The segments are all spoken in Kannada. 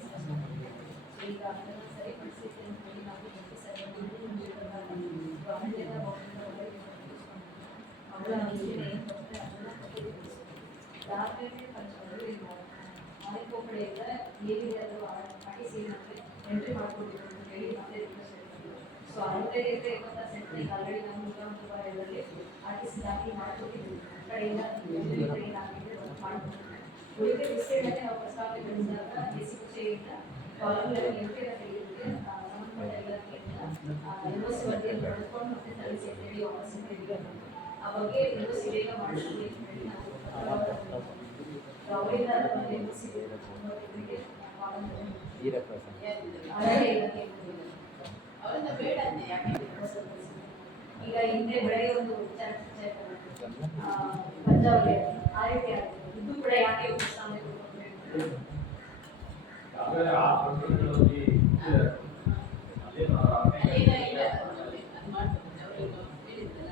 ಸೊ ಈಗ ಅದನ್ನ ಸರಿಪಡಿಸಿದ್ದೆ ಅಂತ ಹೇಳಿ ನಾವು ಜೊತೆ ಸರಿ ಅರಣ್ಯದ ಅವರ ಯೋಜನೆ ಏನು ಬರ್ತದೆ ಅದನ್ನ ಕೊಟ್ಟಿದ್ದೀವಿ ದಾಖಲೆ ಪಂಚಾಯತ್ ಮಾಲಿಕೋ ಕಡೆಯಿಂದ ಏನಿದೆ ಅದು ಪಾರ್ಟಿ ಸಿ ಎಂಟ್ರಿ ಮಾಡ್ಕೊಟ್ಟಿದ್ರು ಅಂತ ಹೇಳಿ ಮತ್ತೆ ರಿಕ್ವೆಸ್ಟ್ ಸೊ ಅರವತ್ತೈದು ಇಪ್ಪತ್ತ ಸೆಂಟ್ ಈಗ ಆಲ್ರೆಡಿ ನಮ್ಮ ಮುಖಾಂತರ ಇದರಲ್ಲಿ ಆರ್ಟಿಸ್ಟ್ ದಾಖಲೆ ಮಾಡ್ಕೊಟ್ಟಿದ್ದೀವಿ ನಮ್ಮ ಕಡೆಯಿಂದ ಬೇರೆ ಕಡೆಯಿಂದ ಆಗಿದೆ ಮಾಡ್ಕೊಟ್ಟಿದ್ದೀವಿ ಉಳಿದ ವಿಷಯದಲ್ಲಿ ನಾವು ವರದಿಯನ್ನು ಪಡೆದುಕೊಂಡು ಮತ್ತೆ ಸಲ್ಲಿಸಿ ವಾಪಸ್ ಹೇಳಿದ್ರು ಆ ಬಗ್ಗೆ ಬೇಗ ನಾವು ಅವರಿಂದ ಅವರಿಂದ ಬೇಡ ಅಂತೆ ಯಾಕೆ ಈಗ ಹಿಂದೆ ಬೆಳಗ್ಗೆ ಒಂದು ಚರ್ಚೆ ಪಂಜಾಬ್ ಆ ರೀತಿ ಆಗಿದೆ ಇದು ಕೂಡ ಯಾಕೆ ಪ್ರಸ್ತಾವನೆ ಕೊಡ್ಬೇಕು? ಆಮೇಲೆ ಆ ಪ್ರಕರಣಗಳಲ್ಲಿ ಅದೇನು ಈಗ ಇಲ್ಲ ಅದು ಮಾಡ್ತಾರೆ ಅವರು ಹೇಳಿದ್ರಲ್ಲ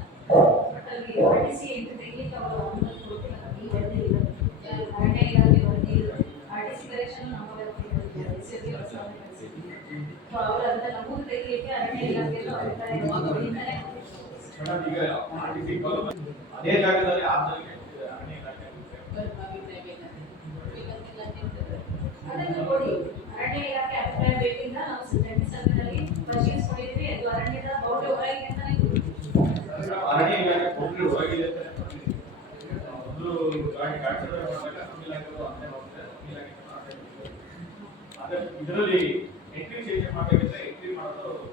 ಬಟ್ ಅಲ್ಲಿ RTC ಎಂಟ್ರಿ ತೆಗಿಲಿಕ್ಕೆ ಅವರು ಅನುಮತಿ ಕೊಟ್ಟಿಲ್ಲ ಈ ವರದಿ ಇಲ್ಲ ಯಾರು ಅರಣ್ಯ ಇಲಾಖೆ ವರದಿ ಇಲ್ಲ RTC ಕಲೆಕ್ಷನ್ ನಮ್ಮ ವ್ಯಾಪ್ತಿಗೆ ಬಂದಿದೆ. SFB ಪ್ರಸ್ತಾವನೆ ಕಳಿಸಿದ್ದೀವಿ. ಸೊ ಅವರು ಅದನ್ನ ನಮೂದು ತೆಗಿಲಿಕ್ಕೆ ಅರಣ್ಯ ಇಲಾಖೆಯಲ್ಲೂ ಅಭಿಪ್ರಾಯ ಇಂದಲೇ ಮೇಡಮ್ ಈಗ ಆರ್ಟಿಸಿ ಅದೇ ಜಾಗದಲ್ಲಿ ಆ ಅದನ್ನು ಕೊಡಿ ಅರಣ್ಯ ಇಲಾಖೆ ಅಭಿಪ್ರಾಯ ಬೇಕಿಂದ ನಾವು ಜಂಟಿ ಸಂಘದಲ್ಲಿ ಪರಿಶೀಲಿಸ್ಕೊಂಡಿದ್ವಿ ಅದು ಅರಣ್ಯದ ಬೌಂಡ್ರಿ ಹೊರಗಿದೆ ಅಂತಾನೆ ಗೊತ್ತು. ಅರಣ್ಯ ಇಲಾಖೆ ಕೊಟ್ಟರೆ ಹೊರಗಿದೆ ಅಂತ ಒಂದು ಗಾಡಿ ಗಾಡಿ ಮಾಡಬೇಕು ನಮ್ಮ ಇಲಾಖೆಗಳು ಅಂತೆ ಹೋಗ್ತಾರೆ ನಮ್ಮ ಇದರಲ್ಲಿ ಎಂಟ್ರಿ ಚೇಂಜ್ ಮಾಡಬೇಕಿದ್ರೆ ಎಂಟ್ರಿ ಮಾಡೋದು ಅವರು.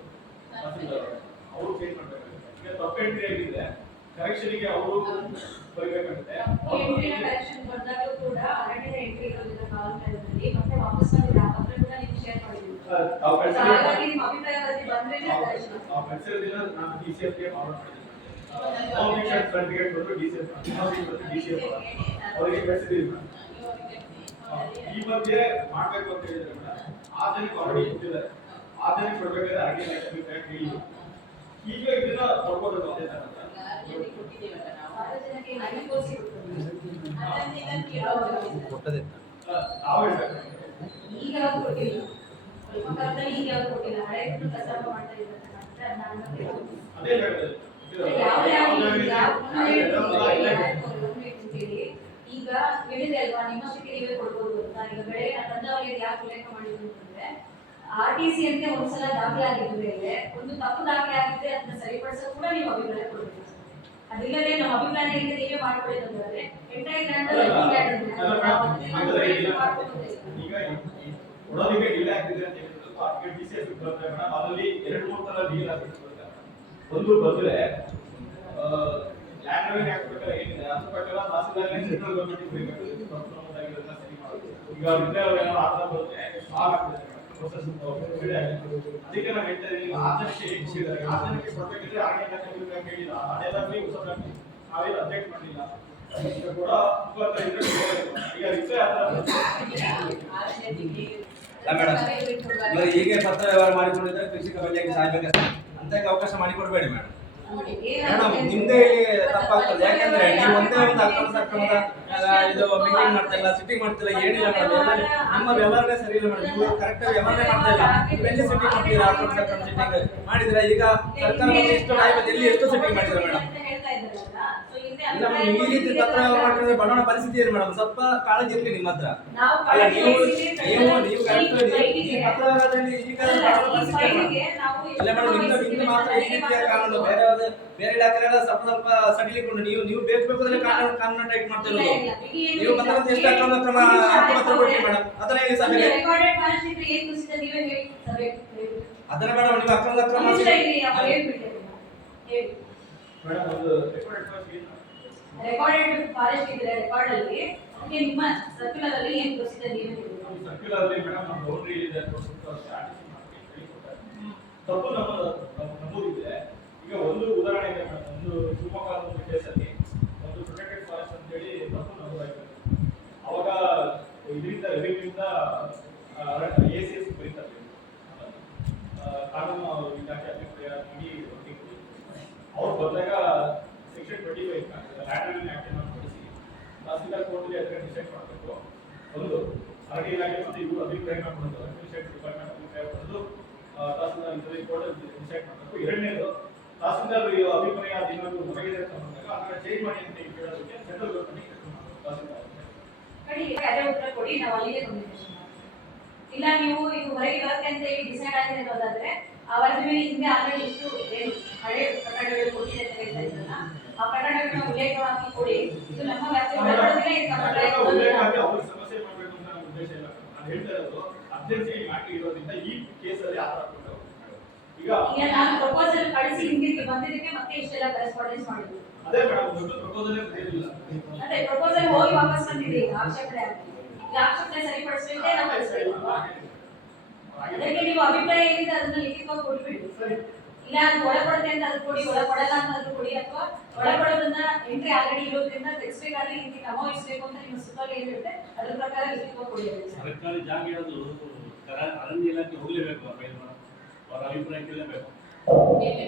ಚೇಂಜ್ ಮಾಡಬೇಕಾಗುತ್ತೆ. ಈಗ ತಪ್ಪು ಎಂಟ್ರಿ ಆಗಿದೆ ಕರೆಕ್ಷನ್ಗೆ ಅವರು ಬರಬೇಕಾಗುತ್ತೆ. ಎಂಟ್ರಿನ ಕರೆಕ್ಷನ್ ಬಂದಾಗ ಕೂಡ ಅರಣ್ಯದ ಎಂಟ್ರಿ ಇರೋದಿಲ್ಲ ಕಾಲದಲ್ಲಿ ಮತ್ತೆ ವಾಪಸ್ ಬಂದಿಲ್ಲ ಆ ಪತ್ರ ಕೂಡ ನೀವು ಶೇರ್ ಮಾಡಿದ್ದೀವಿ ತಾವು ಸೊ ಹಾಗಾಗಿ ನಿಮ್ಮ ಅಭಿಪ್ರಾಯ ವರದಿ ಬಂದ್ರೇನೆ ಕಲೆಕ್ಷನ್ ಆ ಕಳಿಸಿರೋದಿಲ್ಲ ನಾನು ಡಿ ಸಿ ಎಫ್ಗೆ ಫಾರ್ವರ್ಡ್ ಮಾಡಿದ್ದೀನಿ ಪರ್ಮಿಷನ್ ಸರ್ಟಿಫಿಕೇಟ್ ಕೊಟ್ಟು D C F D C F ಅವರಿಗೆ ಕಳಿಸಿದ್ದೀವಿ ಮೇಡಮ್ ಈ ಮಧ್ಯೆ ಮಾಡಬೇಕು ಅಂತ ಹೇಳಿದ್ರೆ ಮೇಡಮ್ ಆ ಜನಕ್ಕೆ ಆಲ್ರೆಡಿ ಕೊಟ್ಟಿದ್ದಾರೆ ಆ ಜನಕ್ಕೆ ಕೊಡ್ಬೇಕಾದ್ರೆ ಅರಣ್ಯ ಇಲಾಖೆ ಬೇಕಾಗಿ ಹೇಳಿ ಈಗ ಇದನ್ನ ಕೊಡ್ಬೋದು ಅದೇ ತರ ಆರ್ಜೆಡಿ ಕೊಟ್ಟಿದ್ದೀವಲ್ಲ ನಾವು ಆರು ಜನಕ್ಕೆ ಐದು ಕೋರ್ಸ್ ಕೊಡ್ತೀವಿ ಅದನ್ನೆಲ್ಲ ಕೇಳೋದು ಕೊಟ್ಟದೆ ನಾವು ಹೇಳ್ಬೇಕು ಈಗ ಯಾವ್ದು ಕೊಟ್ಟಿಲ್ಲ. ಕಾಲದಲ್ಲಿ ಈಗ ಯಾವ್ದು ಕೊಟ್ಟಿಲ್ಲ. ಹಳೆ ಕಸಾಪ ಮಾಡ್ತಾ ಇದ್ದಾರೆ. ನಾನು ಈಗ ಯಾವ- ಹೇಳಿ. ಈಗ ಹೇಳಿದೆ ಅಲ್ವಾ ನಿಮ್ಮ ಸ್ಥಿತಿ ನೀವೇ ಕೊಡ್ಬೋದು ಅಂತ. ಈಗ ಬೆಳೆ ತಂದವರಿಗೆ ಯಾಕೆ ಉಲ್ಲೇಖ ಮಾಡಿದ್ರು ಅಂತಂದ್ರೆ ಆರ್ ಟಿ ಸಿ ಅಂತ ಒಂದ್ಸಲ ದಾಖಲೆ ಆಗಿದ್ರೆ ಒಂದು ತಪ್ಪು ದಾಖಲೆ ಆಗಿದೆ ಅದನ್ನ ಸರಿಪಡಿಸೋ ಕೂಡ ನೀವು ಅಭಿಪ್ರಾಯ ಕೊಡ್ಬೇಕು. ಅದಿಲ್ಲದೆ ನಮ್ಮ ಅಭಿಪ್ರಾಯ ಇಲ್ಲದೆ ನೀವೇ ಮಾಡ್ಕೊಳ್ಳಿ ಅಂತಂದ್ರೆ ಡಿಲೇ ಆಗ್ತಿದೆ ಅಂತ ಹೇಳಿದ್ರು. ಅದಕ್ಕೆ ಡಿ ಸಿ ಎಫ್ ಬರುತ್ತೆ ಮೇಡಮ್ ಅದರಲ್ಲಿ ಎರಡು ಮೂರು ತರ ಡೀಲ್ ಆಗ್ಬಿಟ್ಟು ಒಂದು ಬಂದ್ರೆ ಲ್ಯಾಂಡ್ ರೆವೆನ್ಯೂ ಹಾಕ್ಬೇಕಾದ್ರೆ ಏನಿದೆ? ಅದ್ರ ಪ್ರಕಾರ ತಹಸೀಲ್ದಾರ್ ಸೆಂಟ್ರಲ್ ಮಾಡೋದು ಈಗ ಅವ್ರಿಂದ ಏನೋ ಆತರ ಬರುತ್ತೆ ಪ್ರೊಸೆಸ್ ನಾವು ಅದೆಲ್ಲ ಹೊಸ ನಾವೇನು ಅಬ್ಜೆಕ್ಟ್ ಮಾಡಿಲ್ಲ. ಕೂಡ ಈಗ ಹೀಗೆ ಪತ್ರ ವ್ಯವಹಾರ ಮಾಡಿಕೊಂಡಿದ್ರೆ ಕೃಷಿಕ ಬಗೆಗೆ ಸಾಯ್ಬೇಕು ಅಂತ ಅವಕಾಶ ಮಾಡಿಕೊಡ್ಬೇಡಿ ಮೇಡಮ್ ಮೇಡಮ್, ನಿಮ್ದೇ ಇಲ್ಲಿ ತಪ್ಪಾಗ್ತದೆ. ಯಾಕಂದ್ರೆ ನೀವು ಒಂದೇ ಒಂದು ಅಕ್ರಮ ಸಕ್ರಮದ ಇದು ಮೀಟಿಂಗ್ ಮಾಡ್ತಾ ಇಲ್ಲ ಮಾಡ್ತಿಲ್ಲ ಏನಿಲ್ಲ ಮೇಡಮ್. ಅಮ್ಮ ವ್ಯವಹಾರನೇ ಸರಿ ಇಲ್ಲ ಮೇಡಮ್. ನೀವು ಕರೆಕ್ಟ್ ಆಗಿ ವ್ಯವಹಾರ ಮಾಡ್ತಾ ಇಲ್ಲ. ಎಲ್ಲಿ ಸಿಟ್ಟಿಂಗ್ ಮಾಡ್ತೀರಾ? ಅಕ್ರಮ ಸಕ್ರಮ ಸಿಟ್ಟಿಂಗ್ ಮಾಡಿದ್ರೆ ಈಗ ಸರ್ಕಾರ ಎಷ್ಟು ಎಲ್ಲಿ ಎಷ್ಟು ಸಿಟ್ಟಿಂಗ್ ಮಾಡಿದ್ರೆ ಮೇಡಮ್? ಈ ರೀತಿ ಪತ್ರ ಮಾಡಿದ್ರೆ ಬಡವಣ ಪರಿಸ್ಥಿತಿ ಇದೆ ಮೇಡಮ್? ಸ್ವಲ್ಪ ಕಾಳಜಿ ಇರ್ಲಿ ನಿಮ್ಮ ಹತ್ರ. ನಾವು ಅಲ್ಲ ನೀವು ನೀವು ನೀವು ಕರೆಕ್ಟ್ ಈ ಪತ್ರ ಈಗ ಬಡವಣ ಪರಿಸ್ಥಿತಿ ಇಲ್ಲ ಮೇಡಮ್ ಮಾತ್ರ ಈ ರೀತಿಯ ಕಾನೂನು ಬೇರೆ ಯಾವ್ದು- ಬೇರೆ ಇಲಾಖೆಗಳ ಸ್ವಲ್ಪ ಸ್ವಲ್ಪ ಸಡಿಲಿಕೊಂಡು ನೀವು ನೀವು ಬೇಕು ಬೇಕಾದ್ರೆ ಕಾನೂನು ಕಾನೂನು ಮಾಡ್ತಿರೋದು ಮಾಡ್ತಾ ಇರೋದು ಏನು ನೀವು. ಬಂದಂತ ಎಷ್ಟು ಅಕ್ರಮ ಅಕ್ರಮ ಹಕ್ಕುಪತ್ರ ಕೊಟ್ಟಿ ಮೇಡಮ್. ಏನ್ ಸಭೆಗೆ ಅದನ್ನ ಮೇಡಮ್ ನೀವು ಅಕ್ರಮ ಅಕ್ರಮ. ಹೇಳಿ ಮೇಡಮ್ ಒಂದು ರೆಕಾರ್ಡೆಡ್ ಫಸ್ಟ್ ಏನು ರೆಕಾರ್ಡೆಡ್ ಫಾರೆಸ್ಟ್ ಇದ್ರೆ ರೆಕಾರ್ಡ್ ಅಲ್ಲಿ. ಅದಕ್ಕೆ ನಿಮ್ಮ ಸರ್ಕ್ಯುಲರ್ ಅಲ್ಲಿ ಏನು ತೋರಿಸಿದೆ ನೀವು ಸರ್ಕ್ಯುಲರ್ ಅಲ್ಲಿ ಮೇಡಮ್ ನಮ್ಮ ಬೌಂಡ್ರಿ ಇದೆ ತಪ್ಪು ನಮ್ಮ ನಮ್ಮ ಇದೆ ಈಗ ಒಂದು ಉದಾಹರಣೆ ಇದೆ ಒಂದು ಶಿವಮೊಗ್ಗ ಒಂದು ಕೇಸಲ್ಲಿ ಒಂದು ಪ್ರೊಟೆಕ್ಟೆಡ್ ಫಾರೆಸ್ಟ್ ಅಂತ ಹೇಳಿ ತಪ್ಪು ಐತೆ ಅವಾಗ ಇದರಿಂದ ರೆವಿನ್ಯೂಯಿಂದ ಎ ಸಿ ಎಸ್ ಬರೀತಾರೆ ಕಾನೂನು ಇಲಾಖೆ ಕೊಡಿ. ಅವ್ರು ಬಂದಾಗ ಟ್ವೆಂಟಿ ಫೈವ್ ಲ್ಯಾಂಡ್ ಕೊಡಿಸಿ. ತಹಸೀಲ್ದಾರ್ ಕೋರ್ಟಲ್ಲಿ ಅದಕ್ಕೆ ಡಿಸೈಡ್ ಮಾಡಬೇಕು. ಒಂದು ಅರಣ್ಯ ಇಲಾಖೆ ಮತ್ತು ಇವರು ಅಭಿಪ್ರಾಯ ಮಾಡ್ಕೊಂಡು ಅಡ್ಮಿನಿಸ್ಟ್ರೇಟಿವ್ ಡಿಪಾರ್ಟ್ಮೆಂಟ್ ಅಭಿಪ್ರಾಯ ಪಡೆದು ಆ, ತಹಸೀಲ್ದಾರ್ ಕೋರ್ಟ್ ಡಿಸೈಡ್ ಮಾಡಬೇಕು. ಎರಡನೇದು ತಹಸೀಲ್ದಾರ್ ಅಭಿಪ್ರಾಯ ಅದೇನಾದ್ರು ಹೊರಗಿದೆ ಅಂತ ಅದನ್ನ ಚೇಂಜ್ ಮಾಡಿ ಅಂತ ಕೇಳೋದಕ್ಕೆ ಸೆಂಟ್ರಲ್ ಗೌರ್ಮೆಂಟ್ ತಹಸೀಲ್ದಾರ್ ಉತ್ತರ ಕೊಡಿ ನಾವು ಅಲ್ಲಿಗೆ ಇಲ್ಲ ನೀವು ಇದು ಹೊರಗೆ ಬರುತ್ತೆ ಅಂತ ಡಿಸೈಡ್ ಆಗಿದೆ ಅನ್ನೋದಾದ್ರೆ ಆ ವರದಿ ಮೇಲೆ ಇಷ್ಟು ಹಳೆ ಕಟ್ಟಡಗಳು ಕೊಟ್ಟಿದೆ ಅಂತ ಹೇಳ್ತಾ ಆ ಕಟ್ಟಡಗಳನ್ನ ಉಲ್ಲೇಖವಾಗಿ ಕೊಡಿ. ಇದು ನಮ್ಮ ವ್ಯಾಪ್ತಿ ಒಳಪಡೋದಿಲ್ಲ ಇದು ನಮ್ಮ ಅದನ್ನ ಪ್ರಯತ್ನ ಉಲ್ಲೇಖ ಇಲ್ಲ. ಆಗಿ ಅವ್ರಿಗೆ ಸಮಸ್ಯೆ ಮಾಡಬೇಕು ಅಂತ ನನ್ನ ಉದ್ದೇಶ ಇಲ್ಲ. ನಾನು ಹೇಳ್ತಾ ಇರೋದು ಅರ್ಜೆನ್ಸಿ ಮ್ಯಾಟ್ರ್ ಇರೋದ್ರಿಂದ ಈ ಕೇಸಲ್ಲಿ ಆಧಾರ ಕೊಟ್ಟು ಈಗ ಈಗ ನಾನು ಪ್ರಪೋಸಲ್ ಕಳಿಸಿ ಹಿಂದಿಕ್ಕೆ ಬಂದಿದ್ದಕ್ಕೆ ಮತ್ತೆ ಇಷ್ಟೆಲ್ಲ ಕರೆಸ್ಪಾಂಡೆನ್ಸ್ ಮಾಡಿದ್ವಿ. ಅದೇ ಮೇಡಮ್ ದೊಡ್ಡ ಪ್ರಪೋಸಲ್ ಬಂದಿರಲಿಲ್ಲ ಅದೇ ಪ್ರಪೋಸಲ್ ಹೋಗಿ ವಾಪಸ್ ಬಂದಿದೆ ಈಗ ಆಕ್ಷೇಪಣೆ ಆಗಿ ಈಗ ಆಕ್ಷೇಪಣೆ ಸರಿಪಡಿಸಲಿಕ್ಕೆ ನಾವು ಕಳಿಸ್ಬೇಕು. ಅದಕ್ಕೆ ನೀವು ಅಭಿಪ್ರಾಯ ಏನಿದೆ ಅದನ್ನ ಲಿಖಿತವಾಗಿ ಕೊಟ್ಬಿಡಿ. ಸರಿ. ಇಲ್ಲ ಅದು ಒಳಪಡುತ್ತೆ ಅಂತ ಅದು ಕೊಡಿ ಒಳಪಡಲ್ಲ ಅಂತ ಅದು ಕೊಡಿ ಅಥವಾ ಒಳಪಡೋದನ್ನ ಎಂಟ್ರಿ ಆಲ್ರೆಡಿ ಇರೋದ್ರಿಂದ ತೆಗಿಸ್ಬೇಕಾದ್ರೆ ಇಸ್ಬೇಕು ಅಂತ ನಿಮ್ಮ ಸುತ್ತಲೇ ಏನಿರುತ್ತೆ ಅದ್ರ ಪ್ರಕಾರ ಲಿಖಿತವಾಗಿ ಕೊಡಿ. ಸರ್ಕಾರಿ ಜಾಗ ಅದು ಅರಣ್ಯ ಇಲಾಖೆ ಹೋಗ್ಲೇಬೇಕು ಅವರ ಅಭಿಪ್ರಾಯ ಕೇಳಬೇಕು.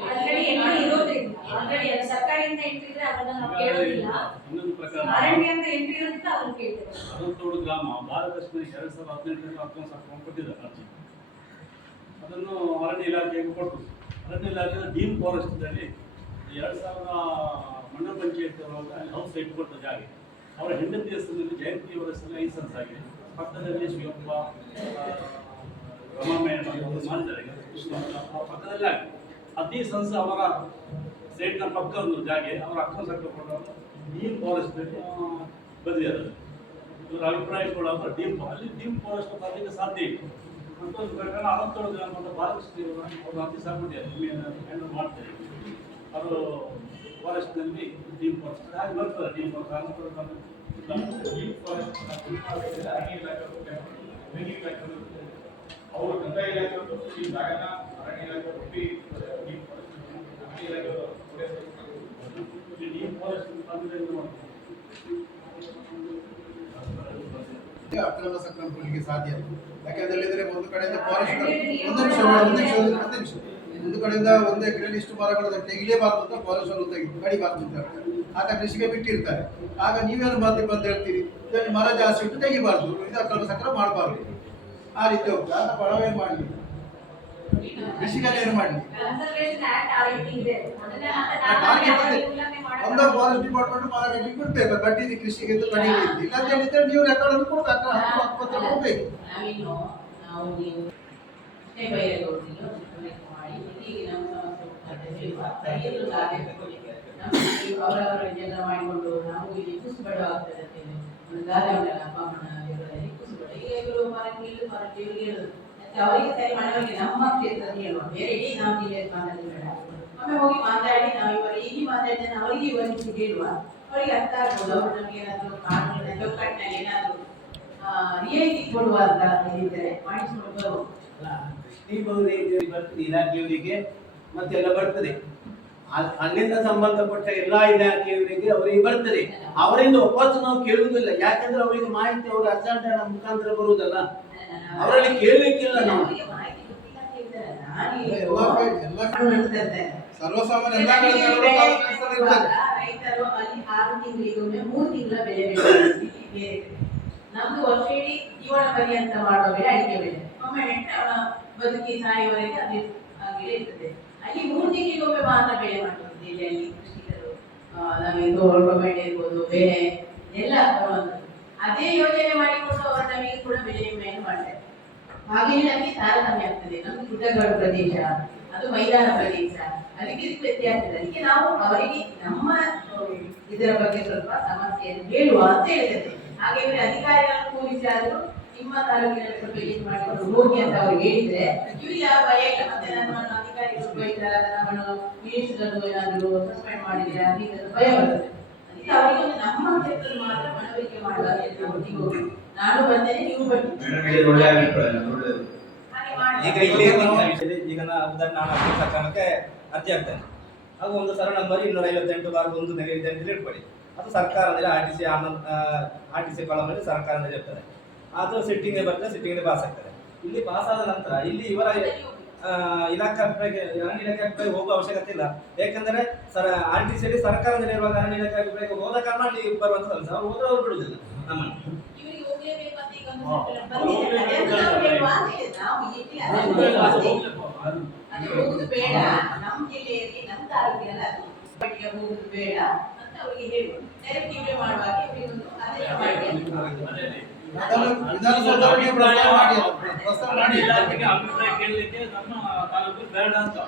ಆಲ್ರೆಡಿ ಎಂಟ್ರಿ ಇರೋದ್ರಿಂದ ಆಲ್ರೆಡಿ ಅದು ಸರ್ಕಾರಿಯಿಂದ ಎಂಟ್ರಿ ಇದ್ರೆ ನಾವು ಕೇಳೋದಿಲ್ಲ. ಅರಣ್ಯ ಅಂತ ಎಂಟ್ರಿ ಇರೋದ್ರಿಂದ ಅವ್ರನ್ನ ಕೇಳ್ತೇವೆ ಅರವತ್ತೇಳು ಗ್ರಾಮ ಭಾರತದರ್ಶನ ಎರಡ್ ಸಾವಿರದ ಹತ್ತೊಂದು ಸಾವಿರ ಕೊಟ್ಟಿದ್ದಾರೆ ಅರ್ಜಿ. ಅದನ್ನು ಅರಣ್ಯ ಇಲಾಖೆಗೆ ಕೊಟ್ಟು ಅರಣ್ಯ ಇಲಾಖೆ ಡೀಮ್ ಫಾರೆಸ್ಟ್ ಎರಡು ಸಾವಿರ ಮಣ್ಣ ಪಂಚಾಯತ್ ಅಲ್ಲಿ ಹೌಸ್ ಕೊಟ್ಟ ಜಾಗ. ಅವರ ಹೆಂಡತಿ ಹೆಸರಿನಲ್ಲಿ ಜಯಂತಿ ಅವರ ಹೆಸರಲ್ಲಿ ಲೈಸೆನ್ಸ್ ಆಗಿದೆ. ಪಕ್ಕದಲ್ಲಿ ಶಿವಪ್ಪ ರಮಾ ಮೇಡಮ್ ಅವರು ಪಕ್ಕದಲ್ಲಿ ಆಗಿದೆ. ಅದೇ ಸಂಸ ಅವರ ಸೈಟ್ನ ಪಕ್ಕ ಒಂದು ಜಾಗೆ, ಅವರ ಅಕ್ಕ ಸಕ್ಕ ಕೊಟ್ಟವರು ಡೀಮ್ ಫಾರೆಸ್ಟ್ ಬದಿದೆ ಅದು ಇವರ ಅಭಿಪ್ರಾಯ ಕೂಡ ಅವರ ಡೀಮ್ ಅಲ್ಲಿ ಡೀಮ್ ಫಾರೆಸ್ಟ್ ಬರಲಿಕ್ಕೆ ಸಾಧ್ಯ ಇಲ್ಲ. ಮತ್ತೊಂದು ಪ್ರಕಾರ ಅರವತ್ತೇಳು ಗ್ರಾಮದ ಒಂದು ಅವರು ಅತಿ ಸಾಗುದಿದೆ ಹ್ಯಾಂಡಲ್ ಮಾಡ್ತಾರೆ ಅವರು ಫಾರೆಸ್ಟ್ನಲ್ಲಿ ಡೀಮ್ ಫಾರೆಸ್ಟ್ ಬರ್ತಾರೆ ಡೀಮ್ ಫಾರೆಸ್ಟ್ ಫಾರೆಸ್ಟ್ ಅರಣ್ಯ ಇಲಾಖೆ ರೆವಿನ್ಯೂ ಇಲಾಖೆ ಅವರು ಇಲಾಖೆ ಈ ಜಾಗನ ಅರಣ್ಯ ಇಲಾಖೆ ಒಪ್ಪಿ ಫಾರೆಸ್ಟ್ ಅರಣ್ಯ ಇಲಾಖೆ ಫಾರೆಸ್ಟ್ ತಂದ್ರೆ ಅಕ್ರಮ ಸಕ್ರಮಗಳಿಗೆ ಸಾಧ್ಯ ಯಾಕೆಂದ್ರೆ ಒಂದು ಕಡೆಯಿಂದ ಫಾರೆಸ್ಟ್ ಒಂದು ನಿಮಿಷ ಒಂದು ನಿಮಿಷ ಒಂದು ನಿಮಿಷ ಒಂದು ಕಡೆಯಿಂದ ಒಂದು ಎಕರೆಯಲ್ಲಿ ಇಷ್ಟು ಮರಗಳನ್ನು ತೆಗಿಲೇಬಾರ್ದು ಅಂತ ಫಾರೆಸ್ಟ್ ಅವರು ತೆಗಿ, ಕಡಿಬಾರ್ದು ಅಂತ ಆಗ ಕೃಷಿಗೆ ಬಿಟ್ಟಿರ್ತಾರೆ. ಆಗ ನೀವೇನು ಬಂದು ಬಂದು ಹೇಳ್ತೀರಿ? ಮರ ಜಾಸ್ತಿ ಇಟ್ಟು ತೆಗಿಬಾರ್ದು, ಇದು ಅಕ್ರಮ ಸಕ್ರಮ ಮಾಡಬಾರ್ದು. ಆ ರೀತಿ ಹೋಗ್ತದೆ ಆಗ ಮಾಡಲಿ. ಕೃಷಿಗಲ್ಲಿ ಏನು ಮಾಡಿ ಒಂದು. ಫಾರೆಸ್ಟ್ ಡಿಪಾರ್ಟ್ಮೆಂಟ್ ಮರ ಕಟ್ಟಿ ಬಿಡ್ಬೇಕು ಕೃಷಿಗೆ ಕಡಿಮೆ ಇಲ್ಲ ಅಂತ ಹೇಳಿದ್ರೆ ನೀವು ರೆಕಾರ್ಡ್ ಅನ್ನು ಕೊಡ್ಬೇಕು ಹತ್ರ ಹತ್ತು ಹತ್ತು ಕೊಡ್ಬೇಕು ನಾವಿನ್ನು ನಾವು ನೀವು ಅಷ್ಟೇ ಬೈರೇಗೌಡರಿಗೆ ರಿಕ್ವೆಸ್ಟ್ ಮಾಡಿ ಹೀಗೆ ನಮ್ಮ ಸಮಸ್ಯೆ ಉಂಟು ಅಂತ ಹೇಳುವ ತಡೆಯಲು ಸಾಧ್ಯ ಅವರವರ ಜಗಳ ಮಾಡಿಕೊಂಡು ನಾವು ಇಲ್ಲಿ ಕುಸುಬಡವಾಗ್ತದೆ ಬಡವಾಗ್ತದೆ ಹೇಳಿ ಒಂದು ಗಾದೆ ಉಂಟಲ್ಲ ಅಪ್ಪ ಅಮ್ಮನ ಜಗಳದಲ್ಲಿ ಕುಸುಬಡ ಈಗ ಇವರು ಮರಕ್ಕೆ ಇಲ್ಲಿ ಮರಕ್ಕೆ ಇವ್ರು ಹೇಳುದು ಅವರಿಗೆ ಸರಿ ಮಾಡೋರಿಗೆ ನಮ್ಮ ಹೇಳುವ ಬೇರೆ ಇಡೀ ನಾವು ಇಲ್ಲಿ ಮಾತಾಡಿ ಒಮ್ಮೆ ಹೋಗಿ ಮಾತಾಡಿ, ನಾವು ಇವರು ಇಲ್ಲಿ ಮಾತಾಡಿದ್ರೆ ಅವರಿಗೆ ಇವರಿಗೆ ಹೇಳುವ. ಅವರಿಗೆ ಅರ್ಥ ಆಗ್ಬೋದು ಏನಾದರೂ ಚೌಕಟ್ಟಿನಲ್ಲಿ ಏನಾದ್ರು ರಿಯಾಯಿತಿ ಕೊಡುವ ಅಂತ ಇದ್ದರೆ ಮಾಡಿಸ್ಕೊಂಡು ಬರ್ತದೆ ಇಲಾಖೆಯವರಿಗೆ ಮತ್ತೆಲ್ಲ ಬರ್ತದೆ. ಅಲ್- ಅಲ್ಲಿಂದ ಸಂಬಂಧಪಟ್ಟ ಎಲ್ಲಾ ಇಲಾಖೆಯವರಿಗೆ ಅವರಿಗೆ ಬರ್ತದೆ. ಅವರಿಂದ ವಾಪಸ್ ನಾವು ಕೇಳುವುದಿಲ್ಲ. ಯಾಕಂದ್ರೆ ಅವರಿಗೆ ಮಾಹಿತಿ, ಅವರು ಅರ್ಜೆಂಟನ ಮುಖಾಂತರ ಬರುವುದಲ್ಲ. ಅವರಲ್ಲಿ ಕೇಳಲಿಕ್ಕಿಲ್ಲ ನಾವು. ಎಲ್ಲ ಎಲ್ಲ. ಸರ್ವಸಾಮಾನ್ಯ ಎಲ್ಲ ಕಡೆ ರೈತರು ಅಲ್ಲಿ ಆರು ತಿಂಗಳಿಗೊಮ್ಮೆ ಮೂರು ತಿಂಗಳ ಬೆಳೆ. ನಮ್ದು ಜೀವನ ಪರ್ಯಂತ ಮಾಡುವ ಬೆಳೆ ಅಡಿಕೆ ಬೆಳೆ. ಒಮ್ಮೆ ನೆಟ್ಟರೆ ಬದುಕಿ ಸಾಯುವವರೆಗೆ ಅದು ಹಾಗೆ ಇರ್ತದೆ. ಅಲ್ಲಿ ಮೂರು ತಿಂಗಳಿಗೊಮ್ಮೆ ಮಾತ್ರ ಬೆಳೆ ಇಲ್ಲಿ ಅಲ್ಲಿ ಕೃಷಿಕರು ನಮಗೆ ತೋಳು ಟೊಮೆಟೊ ಇರ್ಬೋದು ಬೆಳೆ ಎಲ್ಲ ಬರುವಂಥದ್ದು ಅದೇ ಯೋಜನೆ ಮಾಡಿಕೊಂಡು ಅವರು ನಮಗೆ ಕೂಡ ಬೆಳೆ ವಿಮೆಯನ್ನು ಮಾಡ್ತಾರೆ. ಹಾಗೆಯೇ ನಮಗೆ ತಾರತಮ್ಯ ಆಗ್ತದೆ. ನಮ್ಮ ಗುಡ್ಡಗಾಡು ಪ್ರದೇಶ, ಅದು ಮೈದಾನ ಪ್ರದೇಶ, ಅದಕ್ಕೆ ಇದು ವ್ಯತ್ಯಾಸ ಇದೆ. ಅದಕ್ಕೆ ನಾವು ಅವರಿಗೆ ನಮ್ಮ ಇದರ ಬಗ್ಗೆ ಸ್ವಲ್ಪ ಸಮಸ್ಯೆಯನ್ನು ಹೇಳುವ ಅಂತ ಹೇಳಿದ್ದೇವೆ ಹಾಗೆ ಇವರು ಅಧಿಕಾರಿಗಳನ್ನು ಕೂರಿಸಿದ್ರು ನಿಮ್ಮ ತಾಲೂಕಿನಲ್ಲಿ ಸ್ವಲ್ಪ ಇದು ಮಾಡಿಕೊಂಡು ಹೋಗಿ ಅಂತ ಅವ್ರು ಹೇಳಿದ್ರೆ ಇವ್ರಿಗೆ ಆ ಭಯ ಇಲ್ಲ. ಮತ್ತೆ ನಮ್ಮನ್ನು ಅಧಿಕಾರಿಗಳು ಬೈತಾರ ನಮ್ಮನ್ನು ಮಿನಿಸ್ಟರ್ ಏನಾದರೂ ಸಸ್ಪೆಂಡ್ ಮಾಡಿದ್ರೆ? ಅದಕ್ಕೆ ಭಯ ಬರ್ತದೆ ಅದಕ್ಕೆ ಅವರಿಗೆ ನಮ್ಮ ಕ್ಷೇತ್ರದಲ್ಲಿ ಮಾತ್ರ ಮನವರಿಕೆ ಒಟ್ಟಿಗೆ ಹೋಗಿ ನಾನು ಬಂದೇನೆ ನೀವು ಬನ್ನಿ ಈಗ ಇಲ್ಲಿ ಈಗ ನಾ ಉದಾಹರಣೆ ನಾನು ಅಕ್ರಮ ಸಕ್ರಮಕ್ಕೆ ಅರ್ಜಿ ಹಾಕ್ತೇನೆ. ಹಾಗೂ ಒಂದು ಸರ ನಂಬರ್ ಇನ್ನೂರ ಐವತ್ತೆಂಟು ಬಾರ್ ಒಂದು ನೆಲೆ ಅಂತ ಇಟ್ಕೊಳ್ಳಿ ಅದು ಸರ್ಕಾರದಲ್ಲಿ R T C Anand R T C ಕಾಲಮಲ್ಲಿ ಸರ್ಕಾರದಲ್ಲಿ ಇರ್ತದೆ. ಅದು ಸಿಟ್ಟಿಂಗ್ಗೆ ಬರ್ತದೆ ಸಿಟ್ಟಿಂಗ್ಗೆ ಪಾಸ್ ಆಗ್ತದೆ. ಇಲ್ಲಿ ಪಾಸ್ ಆದ ನಂತರ ಇಲ್ಲಿ ಇವರ ಇಲಾಖೆ ಅಭಿಪ್ರಾಯಕ್ಕೆ ಅರಣ್ಯ ಇಲಾಖೆ ಅಭಿಪ್ರಾಯ ಹೋಗುವ ಅವಶ್ಯಕತೆ ಇಲ್ಲ. ಯಾಕಂದ್ರೆ ಸರ ಆರ್ ಟಿ ಸಿ ಸರ್ಕಾರದಲ್ಲಿ ಇರುವಾಗ ಅರಣ್ಯ ಇಲಾಖೆ ಅಭಿಪ್ರಾಯಕ್ಕೆ ಹೋದ ಕಾರಣ ಅಲ್ಲಿ ಬರುವಂತ ಅವ್ರು ಹೋದ್ರೆ ಅವ್ರು ಬಿಡುದಿಲ್ಲ ನಮ್ಮನ್ನು ಬೇಡ. ಅಂತ ಅವರಿಗೆ ಹೇಳುವ ಡೈರೆಕ್ಟ್ ಮಾಡುವಾಗ ಇವರಿಗೊಂದು ಆದೇಶ ಮಾಡಿ ವಿಧಾನ- ವಿಧಾನಸೌಧಕ್ಕೆ ಪ್ರಸ್ತಾವ ಮಾಡಿ ಪ್ರಸ್ತಾವ ಮಾಡಿ. ಇಲಾಖೆಗೆ ಅಭಿಪ್ರಾಯ ಕೇಳಲಿಕ್ಕೆ ನಮ್ಮ ತಾಲೂಕು ಬೇಡ ಅಂತ.